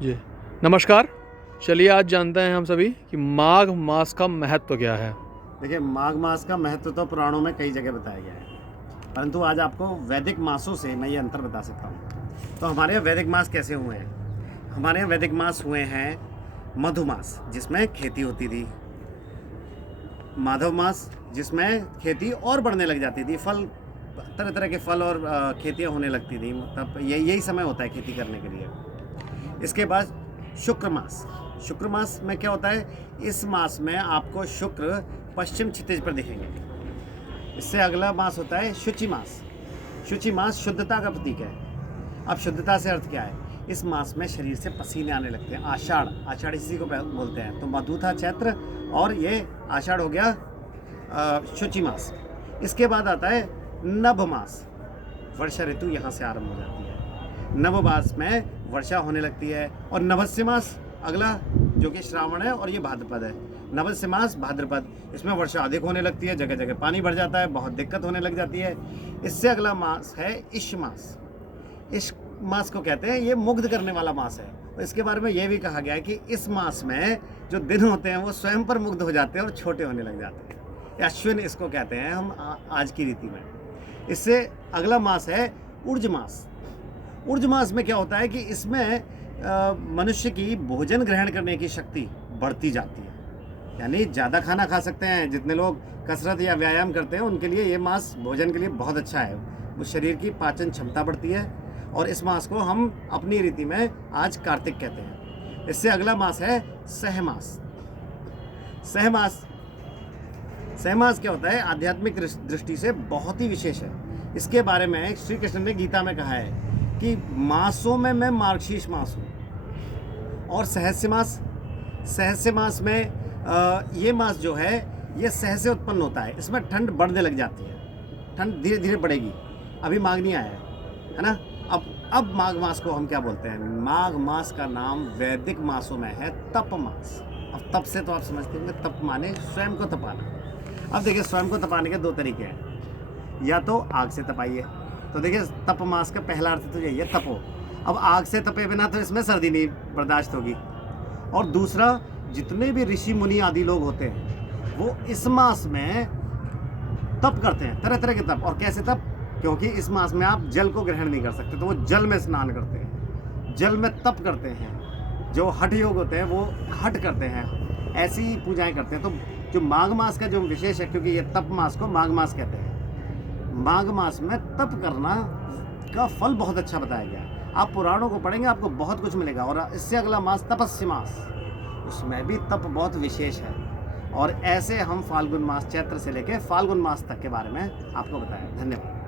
जी, नमस्कार। चलिए आज जानते हैं हम सभी कि माघ मास का महत्व क्या है। देखिए, माघ मास का महत्व तो पुराणों में कई जगह बताया गया है, परंतु आज आपको वैदिक मासों से मैं ये अंतर बता सकता हूँ। तो हमारे यहाँ वैदिक मास कैसे हुए हैं? हमारे यहाँ वैदिक मास हुए हैं मधुमास, जिसमें खेती होती थी, माधव मास, जिसमें खेती और बढ़ने लग जाती थी, फल तरह तरह के फल और खेतियाँ होने लगती थी, तब यही समय होता है खेती करने के लिए। इसके बाद शुक्र मास। शुक्र मास में क्या होता है? इस मास में आपको शुक्र पश्चिम क्षितिज पर दिखेंगे। इससे अगला मास होता है शुचि मास। शुचि मास शुद्धता का प्रतीक है। अब शुद्धता से अर्थ क्या है? इस मास में शरीर से पसीने आने लगते हैं। आषाढ़, आषाढ़ इसी को बोलते हैं। तो मधु था चैत्र और ये आषाढ़ हो गया शुचि मास। इसके बाद आता है नभ मास। वर्षा ऋतु यहाँ से आरंभ हो जाती है। नव मास में वर्षा होने लगती है। और नभस्य मास अगला, जो कि श्रावण है, और ये भाद्रपद है। नभस्य मास भाद्रपद, इसमें वर्षा अधिक होने लगती है, जगह जगह पानी भर जाता है, बहुत दिक्कत होने लग जाती है। इससे अगला मास है इश मास। इस मास को कहते हैं, ये मुग्ध करने वाला मास है। और इसके बारे में ये भी कहा गया है कि इस मास में जो दिन होते हैं वो स्वयं पर मुग्ध हो जाते हैं और छोटे होने लग जाते हैं। अश्विन इसको कहते हैं हम आज की रीति में। इससे अगला मास है उर्ज मास। उर्ज मास में क्या होता है कि इसमें मनुष्य की भोजन ग्रहण करने की शक्ति बढ़ती जाती है, यानी ज़्यादा खाना खा सकते हैं। जितने लोग कसरत या व्यायाम करते हैं उनके लिए ये मास भोजन के लिए बहुत अच्छा है। वो शरीर की पाचन क्षमता बढ़ती है। और इस मास को हम अपनी रीति में आज कार्तिक कहते हैं। इससे अगला मास है सहमास। सहमास सहमास क्या होता है? आध्यात्मिक दृष्टि से बहुत ही विशेष है। इसके बारे में श्री कृष्ण ने गीता में कहा है कि मासों में मैं मार्गशीर्ष मास हूँ। और सहस्य मास में ये मास जो है ये सह से उत्पन्न होता है। इसमें ठंड बढ़ने लग जाती है, ठंड धीरे धीरे बढ़ेगी। अभी माघ नहीं आया है ना? अब माघ मास को हम क्या बोलते हैं? माघ मास का नाम वैदिक मासों में है तप मास। अब तप से तो आप समझते होंगे, तप माने स्वयं को तपाना। अब देखिए, स्वयं को तपाने के दो तरीके हैं। या तो आग से तपाइए। तो देखिए, तप मास का पहला अर्थ तो यही है, तपो। अब आग से तपे बिना तो इसमें सर्दी नहीं बर्दाश्त होगी। और दूसरा, जितने भी ऋषि मुनि आदि लोग होते हैं वो इस मास में तप करते हैं, तरह तरह के तप। और कैसे तप? क्योंकि इस मास में आप जल को ग्रहण नहीं कर सकते, तो वो जल में स्नान करते हैं, जल में तप करते हैं। जो हठ योग होते हैं वो हठ करते हैं, ऐसी पूजाएं करते हैं। तो जो माघ मास का जो विशेष है, क्योंकि ये तप मास को माघ मास कहते हैं, माघ मास में तप करना का फल बहुत अच्छा बताया गया। आप पुराणों को पढ़ेंगे आपको बहुत कुछ मिलेगा। और इससे अगला मास तपस्य मास, उसमें भी तप बहुत विशेष है। और ऐसे हम फाल्गुन मास, चैत्र से लेकर फाल्गुन मास तक के बारे में आपको बताया। धन्यवाद।